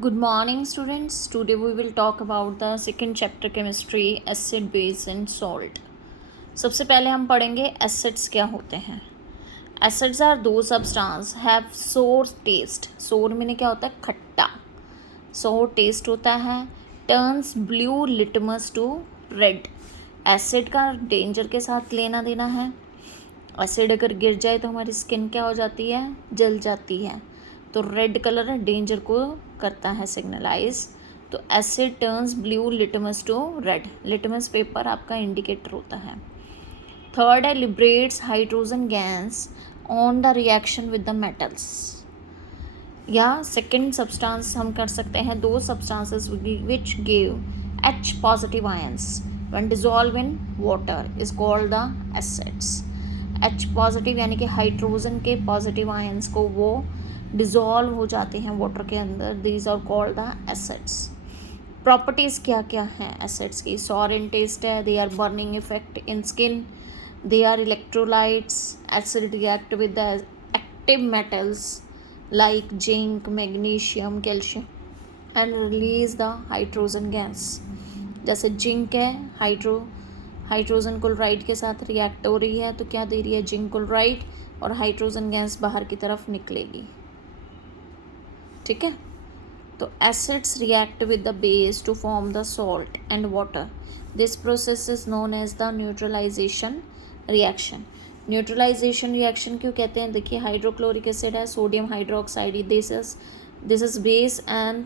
Good morning, students. Today we will talk about the second chapter chemistry, acid, base and salt. सबसे पहले हम पढ़ेंगे acids क्या होते हैं. Acids are those substance have sour taste. Sour meaning क्या होता है? खट्टा. सोर टेस्ट होता है. Turns blue litmus to red. Acid का डेंजर के साथ लेना देना है. एसिड अगर गिर जाए तो हमारी स्किन क्या हो जाती है? जल जाती है. तो रेड कलर डेंजर को करता है सिग्नलाइज. तो acid turns blue litmus to red. Litmus paper आपका इंडिकेटर होता है. थर्ड है liberates hydrogen gas on the reaction with the metals. या सेकेंड सब्सटेंस हम कर सकते हैं those substances which give H positive ions when dissolve in water is called the acids. H positive यानी कि हाइड्रोजन के पॉजिटिव आयंस को वो डिज़ोल्व हो जाते हैं वाटर के अंदर. These are called the acids. Properties क्या क्या हैं एसिड्स की? सॉरेन टेस्ट है. They are burning effect in skin. They are electrolytes. Acid react with the active metals like zinc, magnesium, calcium and release the hydrogen gas. जैसे zinc है, hydrogen chloride के साथ react हो रही है तो क्या दे रही है? Zinc chloride. और हाइड्रोजन गैस बाहर की तरफ निकलेगी. ठीक है. तो acids react with the base to form the salt and water. This process is known as the neutralisation reaction. Neutralisation reaction क्यों कहते हैं? देखिए हाइड्रोक्लोरिक एसिड है, sodium hydroxide. This is base and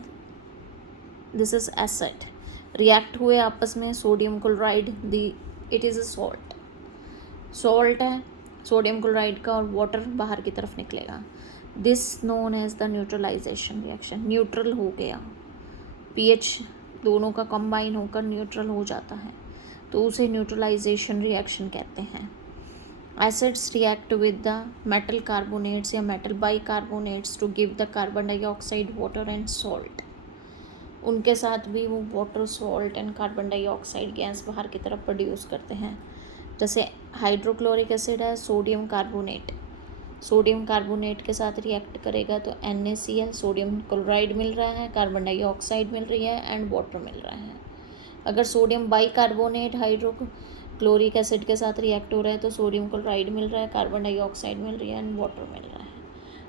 this is acid. React हुए आपस में. Sodium chloride it is a salt. Salt है sodium chloride का और वाटर बाहर की तरफ निकलेगा. This known as the neutralisation reaction. Neutral हो गया. पीएच दोनों का कंबाइन होकर न्यूट्रल हो जाता है तो उसे न्यूट्रलाइजेशन रिएक्शन कहते हैं. Acids react with the metal carbonates या metal bicarbonates to give the carbon dioxide, water and salt. उनके साथ भी वो water, salt and carbon dioxide gas बाहर की तरफ प्रोड्यूस करते हैं. जैसे हाइड्रोक्लोरिक एसिड है, सोडियम कार्बोनेट. सोडियम कार्बोनेट के साथ रिएक्ट करेगा तो NaCl, सोडियम क्लोराइड मिल रहा है, कार्बन डाइऑक्साइड मिल रही है एंड वाटर मिल रहा है. अगर सोडियम बाइकार्बोनेट हाइड्रोक्लोरिक एसिड के साथ रिएक्ट हो रहा है तो सोडियम क्लोराइड मिल रहा है, कार्बन डाइऑक्साइड मिल रही है एंड वाटर मिल रहा है.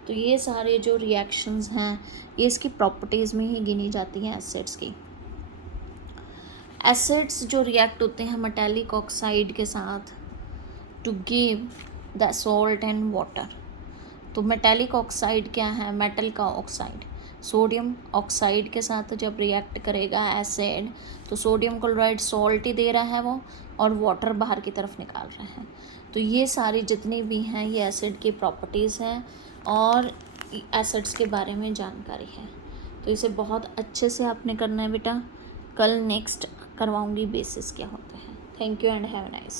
तो ये सारे जो रिएक्शंस हैं ये इसकी प्रॉपर्टीज़ में ही गिनी जाती हैं एसिड्स की. एसिड्स जो रिएक्ट होते हैं मेटालिक ऑक्साइड के साथ to give the salt and water. तो मेटालिक ऑक्साइड क्या है? मेटल का ऑक्साइड. सोडियम ऑक्साइड के साथ जब रिएक्ट करेगा एसिड तो सोडियम क्लोराइड सॉल्ट ही दे रहा है वो और वाटर बाहर की तरफ निकाल रहा है. तो ये सारी जितनी भी हैं ये एसिड की प्रॉपर्टीज़ हैं और एसिड्स के बारे में जानकारी है. तो इसे बहुत अच्छे से आपने करना है बेटा. कल नेक्स्ट करवाऊंगी बेसिस क्या होता है. Thank you and have a nice.